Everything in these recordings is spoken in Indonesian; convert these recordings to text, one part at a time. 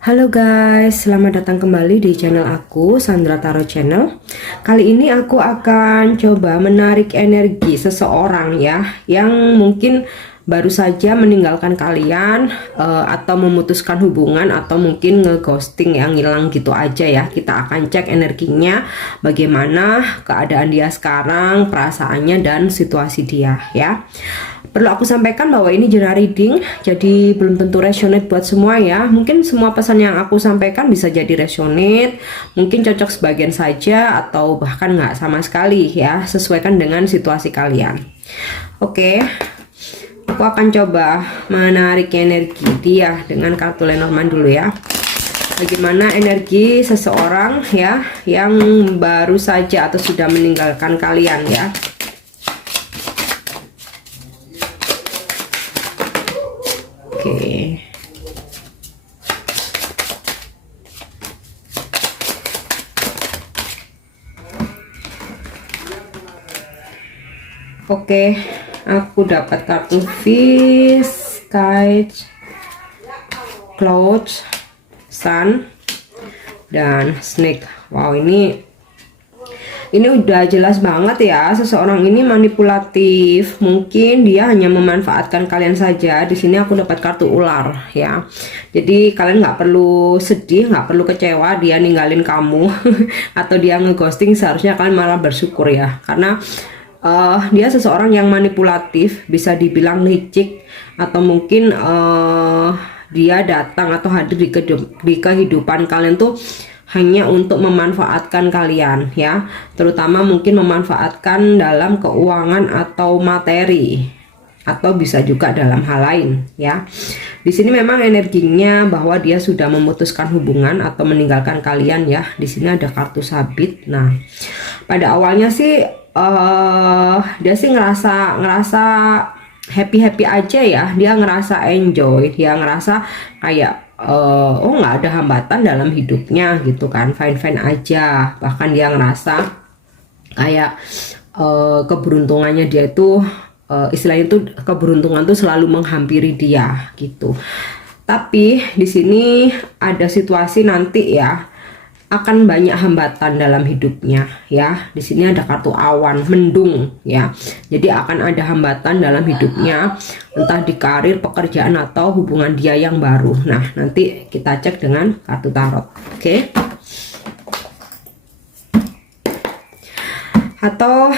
Halo guys, selamat datang kembali di channel aku, Sandra Tarot Channel. Kali ini aku akan coba menarik energi seseorang ya, yang mungkin baru saja meninggalkan kalian, atau memutuskan hubungan, atau mungkin ngeghosting yang hilang gitu aja ya. Kita akan cek energinya, bagaimana keadaan dia sekarang, perasaannya dan situasi dia ya. Perlu aku sampaikan bahwa ini general reading, jadi belum tentu resonate buat semua ya. Mungkin semua pesan yang aku sampaikan bisa jadi resonate, mungkin cocok sebagian saja atau bahkan nggak sama sekali ya. Sesuaikan dengan situasi kalian. Oke, aku akan coba menarik energi dia dengan kartu Lenormand dulu ya. Bagaimana energi seseorang ya yang baru saja atau sudah meninggalkan kalian ya. Oke, aku dapat kartu Fish, Kite, Clouds, Sun, dan Snake. Wow, ini udah jelas banget ya, seseorang ini manipulatif. Mungkin dia hanya memanfaatkan kalian saja. Di sini aku dapat kartu ular ya. Jadi kalian nggak perlu sedih, nggak perlu kecewa dia ninggalin kamu atau dia ngeghosting. Seharusnya kalian malah bersyukur ya, karena dia seseorang yang manipulatif, bisa dibilang licik, atau mungkin dia datang atau hadir di kehidupan kalian tuh hanya untuk memanfaatkan kalian ya, terutama mungkin memanfaatkan dalam keuangan atau materi, atau bisa juga dalam hal lain ya. Di sini memang energinya bahwa dia sudah memutuskan hubungan atau meninggalkan kalian ya. Di sini ada kartu sabit. Nah, pada awalnya sih dia sih ngerasa happy aja ya, dia ngerasa enjoy, dia ngerasa kayak oh nggak ada hambatan dalam hidupnya gitu kan, fine aja. Bahkan dia ngerasa kayak keberuntungannya dia itu istilahnya itu keberuntungan tuh selalu menghampiri dia gitu. Tapi di sini ada situasi nanti ya, akan banyak hambatan dalam hidupnya ya. Di sini ada kartu awan mendung ya. Jadi akan ada hambatan dalam hidupnya, entah di karir, pekerjaan, atau hubungan dia yang baru. Nah, nanti kita cek dengan kartu tarot. Oke. Atau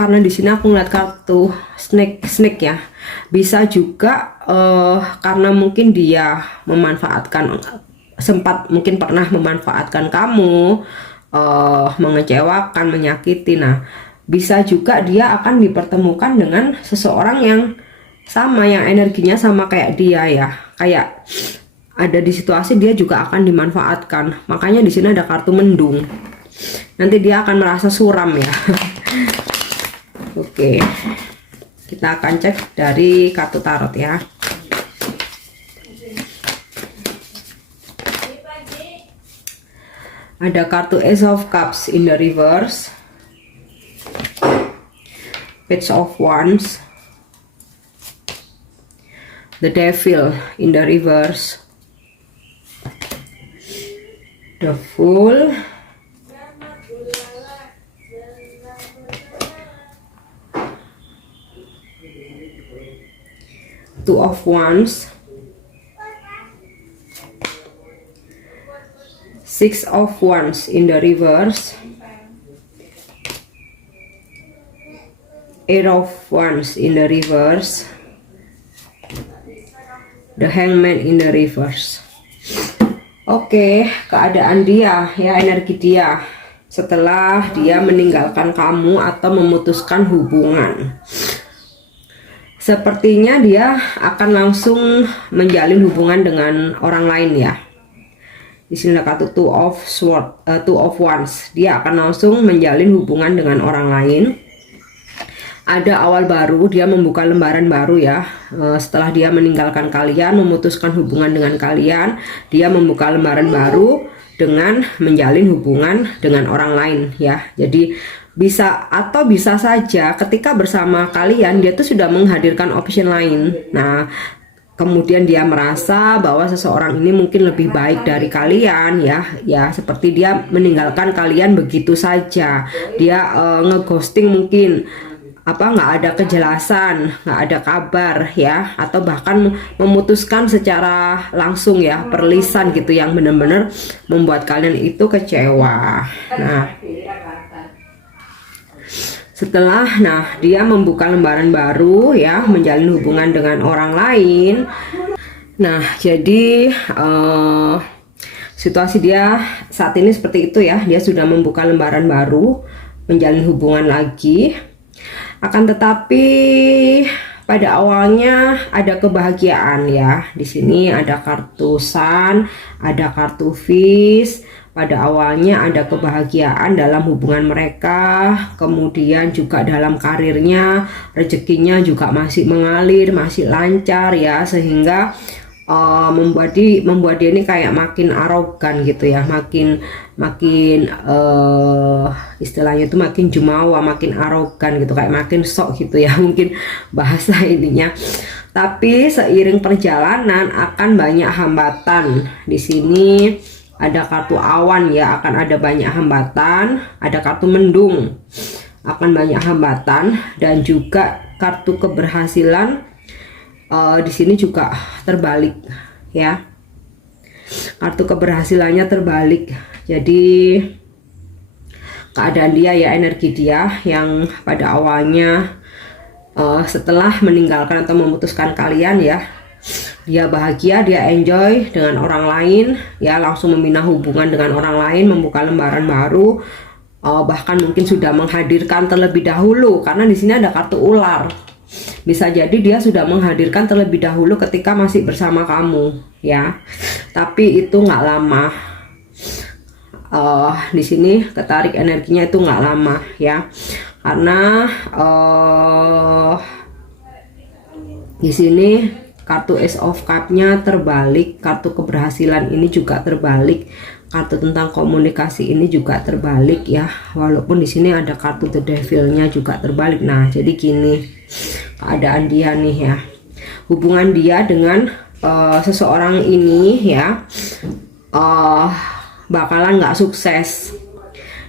karena di sini aku ngeliat kartu snake ya. Bisa juga karena mungkin dia memanfaatkan, sempat mungkin pernah memanfaatkan kamu, mengecewakan, menyakiti. Nah, bisa juga dia akan dipertemukan dengan seseorang yang sama, yang energinya sama kayak dia ya, kayak ada di situasi dia juga akan dimanfaatkan. Makanya di sini ada kartu mendung. Nanti dia akan merasa suram ya. Oke, kita akan cek dari kartu tarot ya. Ada kartu Ace of Cups in the reverse, Page of Wands, the Devil in the reverse, the Fool, Two of Wands, Six of Wands in the reverse, Eight of Wands in the reverse, the Hangman in the reverse. Oke, keadaan dia ya, energi dia setelah dia meninggalkan kamu atau memutuskan hubungan. Sepertinya dia akan langsung menjalin hubungan dengan orang lain ya. Di sini ada kartu Two of Wands. Dia akan langsung menjalin hubungan dengan orang lain. Ada awal baru, dia membuka lembaran baru ya. Setelah dia meninggalkan kalian, memutuskan hubungan dengan kalian, dia membuka lembaran baru dengan menjalin hubungan dengan orang lain ya. Jadi bisa saja ketika bersama kalian dia tuh sudah menghadirkan option lain. Nah, kemudian dia merasa bahwa seseorang ini mungkin lebih baik dari kalian, ya seperti dia meninggalkan kalian begitu saja. Dia ngeghosting mungkin, nggak ada kejelasan, nggak ada kabar ya, atau bahkan memutuskan secara langsung ya, per lisan gitu, yang benar-benar membuat kalian itu kecewa. Nah, dia membuka lembaran baru ya, menjalin hubungan dengan orang lain. Nah, jadi situasi dia saat ini seperti itu ya. Dia sudah membuka lembaran baru, menjalin hubungan lagi. Akan tetapi pada awalnya ada kebahagiaan ya. Di sini ada kartu Sun, ada kartu Fish. Pada awalnya ada kebahagiaan dalam hubungan mereka, kemudian juga dalam karirnya, rezekinya juga masih mengalir, masih lancar ya, sehingga membuat dia ini kayak makin arogan gitu ya, makin istilahnya itu makin jumawa, makin arogan gitu, kayak makin sok gitu ya, mungkin bahasa ininya. Tapi seiring perjalanan akan banyak hambatan. Di sini ada kartu awan ya, akan ada banyak hambatan. Ada kartu mendung, akan banyak hambatan, dan juga kartu keberhasilan. Di sini juga terbalik ya, kartu keberhasilannya terbalik. Jadi keadaan dia ya, energi dia yang pada awalnya setelah meninggalkan atau memutuskan kalian ya, dia bahagia, dia enjoy dengan orang lain ya, langsung membina hubungan dengan orang lain, membuka lembaran baru, bahkan mungkin sudah menghadirkan terlebih dahulu, karena di sini ada kartu ular. Bisa jadi dia sudah menghadirkan terlebih dahulu ketika masih bersama kamu ya, tapi itu nggak lama. Di sini ketarik energinya itu nggak lama ya, karena di sini kartu Ace of Cup-nya terbalik, kartu keberhasilan ini juga terbalik, kartu tentang komunikasi ini juga terbalik ya, walaupun di sini ada kartu The Devil-nya juga terbalik. Nah, jadi gini keadaan dia nih ya, hubungan dia dengan seseorang ini ya, bakalan nggak sukses.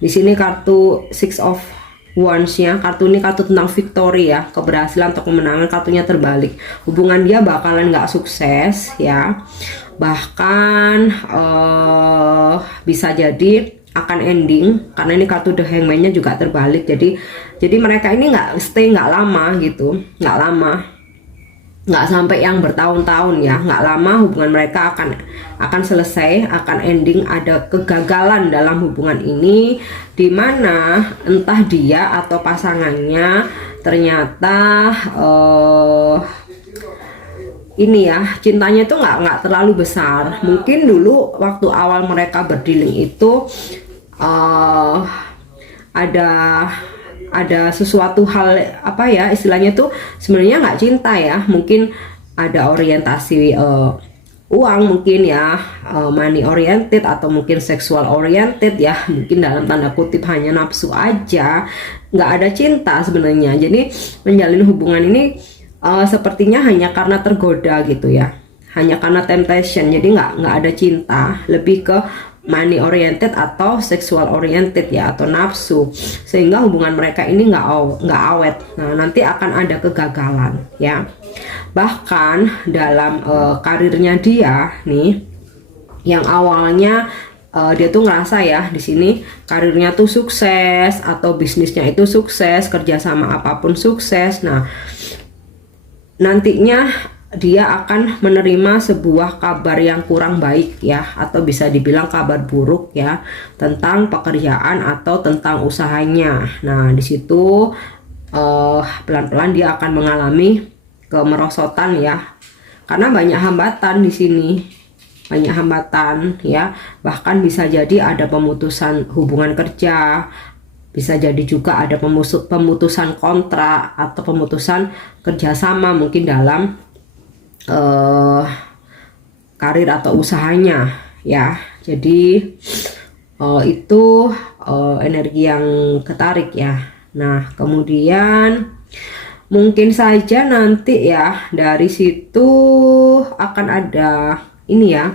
Di sini kartu Six of Wands-nya, kartu ini kartu tentang victory ya, keberhasilan atau kemenangan, kartunya terbalik. Hubungan dia bakalan nggak sukses ya, bahkan bisa jadi akan ending, karena ini kartu The Hangman-nya juga terbalik. Jadi mereka ini nggak stay, nggak lama gitu, nggak lama, nggak sampai yang bertahun-tahun ya, nggak lama. Hubungan mereka akan selesai, akan ending. Ada kegagalan dalam hubungan ini, dimana entah dia atau pasangannya ternyata ini ya, cintanya itu nggak terlalu besar. Mungkin dulu waktu awal mereka berdealing itu ada sesuatu hal, apa ya istilahnya tuh, sebenarnya nggak cinta ya, mungkin ada orientasi uang mungkin ya, money oriented, atau mungkin sexual oriented ya, mungkin dalam tanda kutip hanya nafsu aja, nggak ada cinta sebenarnya. Jadi menjalin hubungan ini sepertinya hanya karena tergoda gitu ya, hanya karena temptation. Jadi nggak ada cinta, lebih ke money oriented atau sexual oriented ya, atau nafsu, sehingga hubungan mereka ini nggak awet. Nah, nanti akan ada kegagalan ya. Bahkan dalam karirnya dia nih, yang awalnya dia tuh ngerasa ya, di sini karirnya tuh sukses, atau bisnisnya itu sukses, kerjasama apapun sukses. Nah, nantinya dia akan menerima sebuah kabar yang kurang baik ya, atau bisa dibilang kabar buruk ya, tentang pekerjaan atau tentang usahanya. Nah, di situ pelan-pelan dia akan mengalami kemerosotan ya, karena banyak hambatan di sini, banyak hambatan ya. Bahkan bisa jadi ada pemutusan hubungan kerja, bisa jadi juga ada pemutusan kontrak, atau pemutusan kerjasama mungkin dalam karir atau usahanya ya. Jadi itu energi yang ketarik ya. Nah, kemudian mungkin saja nanti ya dari situ akan ada ini ya,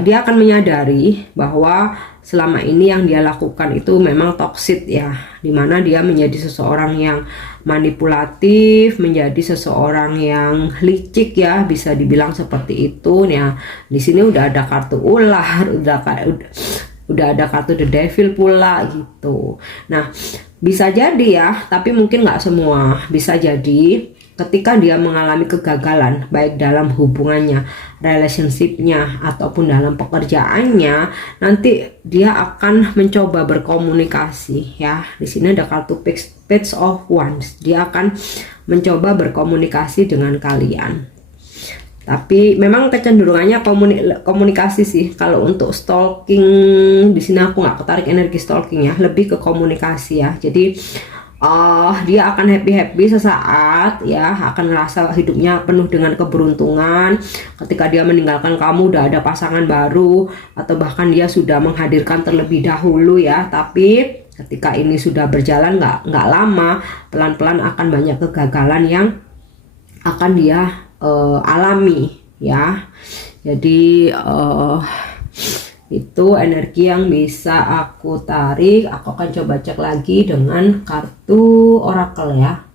dia akan menyadari bahwa selama ini yang dia lakukan itu memang toksik ya, dimana dia menjadi seseorang yang manipulatif, menjadi seseorang yang licik ya, bisa dibilang seperti itu ya. Di sini udah ada kartu ular, udah ada kartu the devil pula gitu. Nah, bisa jadi ya, tapi mungkin nggak semua. Bisa jadi ketika dia mengalami kegagalan baik dalam hubungannya, relationshipnya, ataupun dalam pekerjaannya, nanti dia akan mencoba berkomunikasi ya. Di sini ada kartu page of wands. Dia akan mencoba berkomunikasi dengan kalian. Tapi memang kecenderungannya komunikasi sih. Kalau untuk stalking di sini aku nggak ketarik energi stalking ya, lebih ke komunikasi ya. Jadi dia akan happy sesaat ya, akan ngerasa hidupnya penuh dengan keberuntungan ketika dia meninggalkan kamu, udah ada pasangan baru, atau bahkan dia sudah menghadirkan terlebih dahulu ya. Tapi ketika ini sudah berjalan nggak lama, pelan-pelan akan banyak kegagalan yang akan dia alami ya. Jadi itu energi yang bisa aku tarik. Aku akan coba cek lagi dengan kartu oracle ya,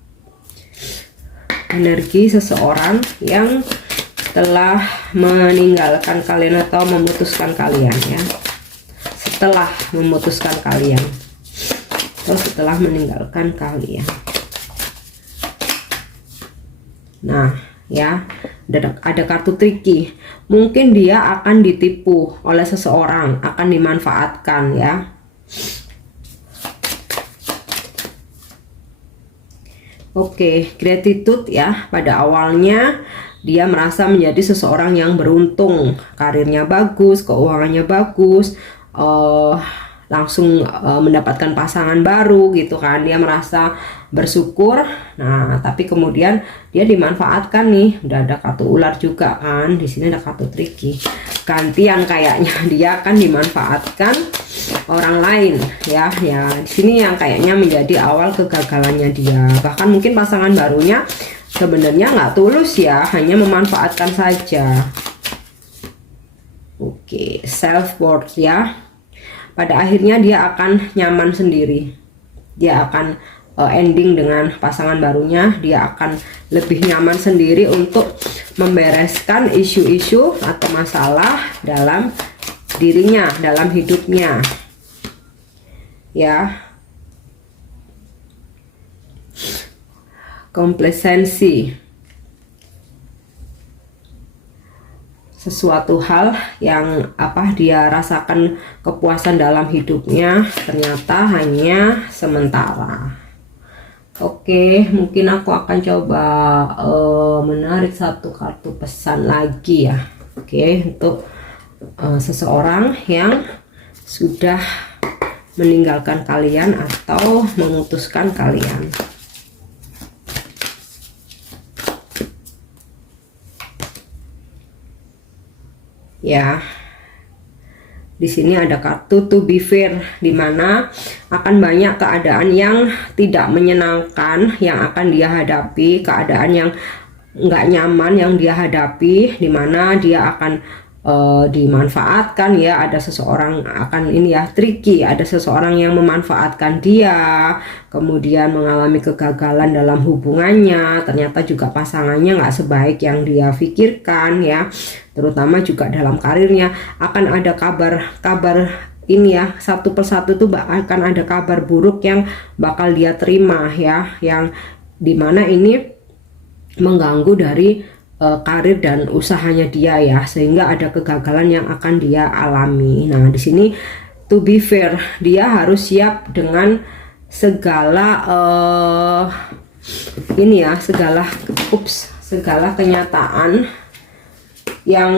energi seseorang yang telah meninggalkan kalian atau memutuskan kalian ya, setelah memutuskan kalian atau setelah meninggalkan kalian. Nah ya, ada kartu tricky. Mungkin dia akan ditipu oleh seseorang, akan dimanfaatkan ya. Oke, gratitude ya. Pada awalnya dia merasa menjadi seseorang yang beruntung, karirnya bagus, keuangannya bagus, langsung mendapatkan pasangan baru gitu kan, dia merasa bersyukur. Nah, tapi kemudian dia dimanfaatkan nih. Udah ada kartu ular juga kan. Di sini ada kartu tricky. Gantian kayaknya dia akan dimanfaatkan orang lain ya. Ya, di sini yang kayaknya menjadi awal kegagalannya dia. Bahkan mungkin pasangan barunya sebenarnya nggak tulus ya, hanya memanfaatkan saja. Oke, self worth ya. Pada akhirnya dia akan nyaman sendiri. Dia akan ending dengan pasangan barunya, dia akan lebih nyaman sendiri untuk membereskan isu-isu atau masalah dalam dirinya, dalam hidupnya ya. Komplasensi, sesuatu hal yang dia rasakan kepuasan dalam hidupnya ternyata hanya sementara. Oke, mungkin aku akan coba menarik satu kartu pesan lagi ya. Oke, untuk seseorang yang sudah meninggalkan kalian atau memutuskan kalian. Ya, di sini ada kartu to be fair, dimana akan banyak keadaan yang tidak menyenangkan yang akan dia hadapi, keadaan yang nggak nyaman yang dia hadapi, dimana dia akan dimanfaatkan ya. Ada seseorang akan ini ya, tricky, ada seseorang yang memanfaatkan dia, kemudian mengalami kegagalan dalam hubungannya, ternyata juga pasangannya nggak sebaik yang dia pikirkan ya. Terutama juga dalam karirnya akan ada kabar ini ya, satu persatu tuh akan ada kabar buruk yang bakal dia terima ya, yang dimana ini mengganggu dari karir dan usahanya dia ya, sehingga ada kegagalan yang akan dia alami. Nah, di sini to be fair, dia harus siap dengan segala ini ya, segala kenyataan yang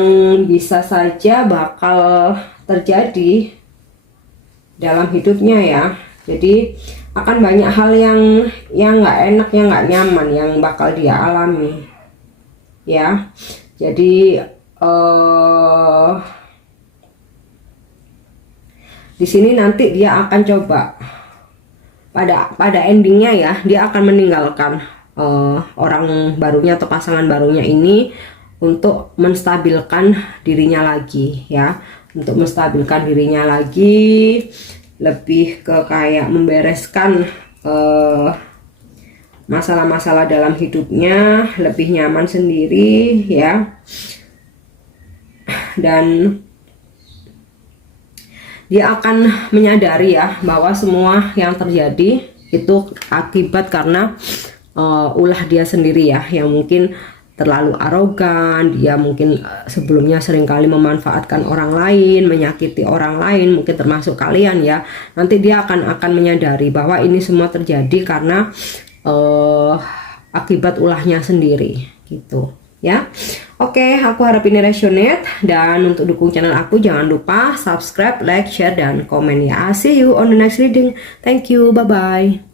bisa saja bakal terjadi dalam hidupnya ya. Jadi akan banyak hal yang nggak enak, yang nggak nyaman yang bakal dia alami ya. Jadi di sini nanti dia akan coba pada endingnya ya, dia akan meninggalkan orang barunya atau pasangan barunya ini untuk menstabilkan dirinya lagi ya, untuk menstabilkan dirinya lagi, lebih ke kayak membereskan masalah-masalah dalam hidupnya, lebih nyaman sendiri ya. Dan dia akan menyadari ya bahwa semua yang terjadi itu akibat karena ulah dia sendiri ya, yang mungkin terlalu arogan. Dia mungkin sebelumnya seringkali memanfaatkan orang lain, menyakiti orang lain, mungkin termasuk kalian ya. Nanti dia akan menyadari bahwa ini semua terjadi karena akibat ulahnya sendiri gitu ya. Oke, aku harap ini resonate, dan untuk dukung channel aku jangan lupa subscribe, like, share, dan komen ya. See you on the next reading. Thank you, bye bye.